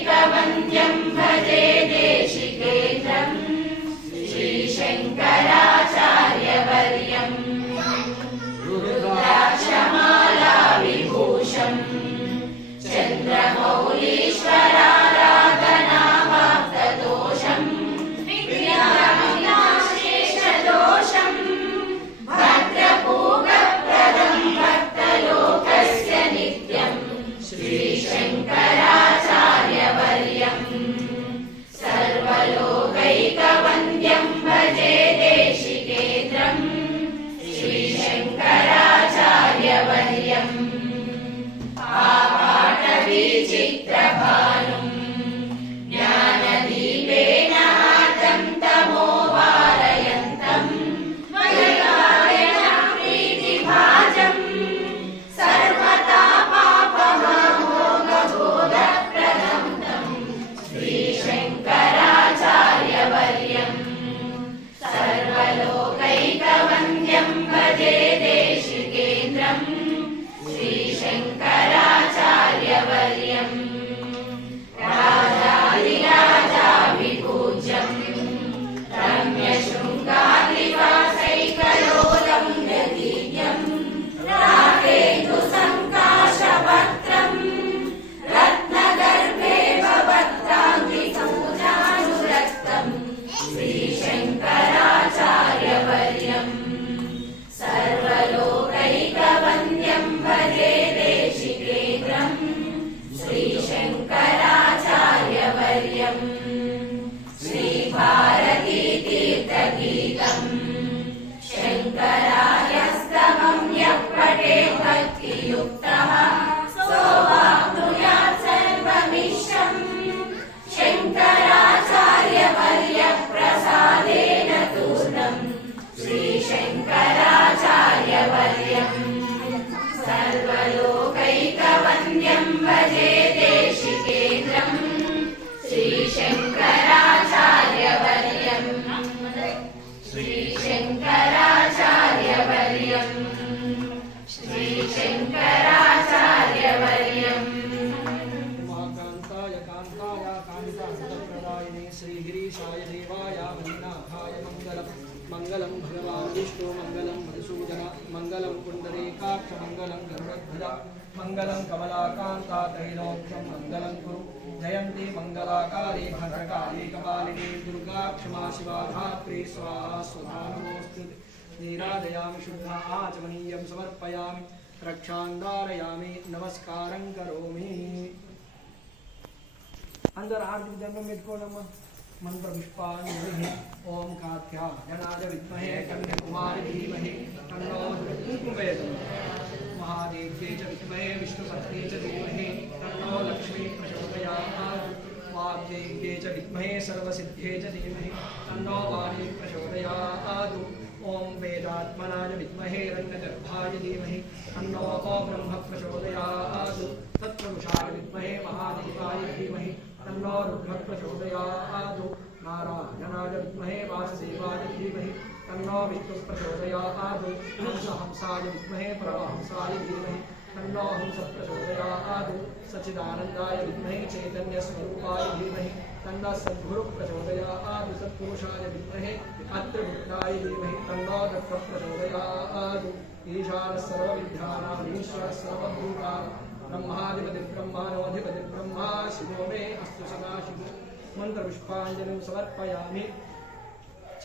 लोकैकवन्द्यं भजे देशिकेन्द्रं श्रीशङ्कराचार्यवर्यं रुद्राक्षमाला विभूषं चन्द्रमौलीश्वराराधनावाप्तदोषं विनाशेषदोषं भद्रपूगप्रदं भक्तलोकस्य नित्यं श्रीशङ्कराचार्यवर्यं सर्वलोकैकवन्द्यं भजे देशिकेन्द्रं श्रीशङ्कराचार्यवर्यम् आपाटविचित्रभानुं ज्ञानदीपेन आर्तं तमोवारयन्तं प्रीतिभाजं सर्वतापापमोघबोधप्रदं तं श्रीशङ्कराचार्यवर्यं सर्वलोकैकवन्द्यं भजे देशिकेन्द्रं श्रीशङ्कराचार्यवर्यं राजाधिराजाभिपूज्यं रम्यशृङ्गारिवासैकलोलं यतीन्द्रं राकेन्दुसङ्काशवक्त्रं रत्नगर्भे भवक्त्राङ्गिपूजानुरक्तं श्रीशङ्कराचार्यवर्यं सर्वलोकैकवन्द्यं भजे देशिकेन्द्रं श्रीशङ्कराचार्यवर्यं श्रीभारतीतीर्थगीतं शङ्करायस्तवं यः पठेत् भक्तियुक्तः सोऽवाप्नुयात् सर्वमिष्टं शङ्कराचार्यवर्यप्रसादेन तूर्णं श्रीशङ्कराचार्यवर्यं सर्वलोकैकवन्द्यं भजे देशिकेन्द्रं श्रीशङ्कराचार्यवर्यं श्रीशङ्कराचार्यवर्यं श्रीशङ्कराचार्यवर्यं उमाकान्ताय कान्ताय कान्तासुतप्रदायिने श्रीगिरीशाय देवाय मणिनाथाय मङ्गलम् मङ्गलं भगवान् विष्णु मङ्गलं मधुसूदन मङ्गलं पुण्डरीकाक्ष मङ्गलं गरुडध्वज मङ्गलं कमलाकान्ता त्रैलोक्यं मङ्गलं कुरु जयन्ती मङ्गलाकाली भद्रकाली कपालिनी दुर्गा क्षमा शिवा धात्री स्वाहा स्वधा नमोऽस्तुते नीराजयामि शुद्धा आचमनीयं समर्पयामि रक्षां धारयामि नमस्कारं करोमि अंदर आरती దండం పెట్టుకోనమ్మా मंत्र पुष्पांजलि ओम कात्यायनाय विद्महे कन्याकुमारी धीमहि तन्नो प्रचोदयात् महादेव्यै च विद्महे विष्णुपत्न्यै च धीमहि तन्नो लक्ष्मी प्रचोदयात् वाग्देव्यै च विद्महे सर्वसिद्ध्यै च धीमहि तन्नो वाणी प्रचोदयात् ओम वेदात्मनाय विद्महे हिरण्यगर्भाय धीमहि तन्नो ब्रह्म प्रचोदयात् तत्पुरुषाय विद्महे महादेवाय धीमहि तन्नो रुद्र प्रचोदयात् नारायणाय विद्महे वासुदेवाय धीमहि तन्नो विष्णु प्रचोदयात् हंसाय विद्महे परमहंसाय धीमहि तन्नो हंस प्रचोदयात् सच्चिदानन्दाय विद्महे चैतन्यस्वरूपाय धीमहि तन्नो सद्गुरु प्रचोदयात् सत्पुरुषाय विद्महे अत्रगुप्ताय धीमहि तन्नो दत्त प्रचोदयात् ईशान सर्वविद्यानां ईश्वर सर्वभूतानां ब्रह्माधिपति ब्रह्माणोऽधिपति ब्रह्मा शिवो मे अस्तु सदाशिवो मंत्र पुष्पांजलिं समर्पयामि।